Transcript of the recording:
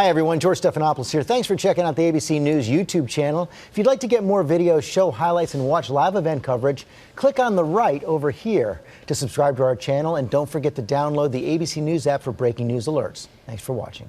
Hi everyone, George Stephanopoulos here. Thanks for checking out the ABC News YouTube channel. If you'd like to get more videos, show highlights, and watch live event coverage, click on the right over here to subscribe to our channel, and don't forget to download the ABC News app for breaking news alerts. Thanks for watching.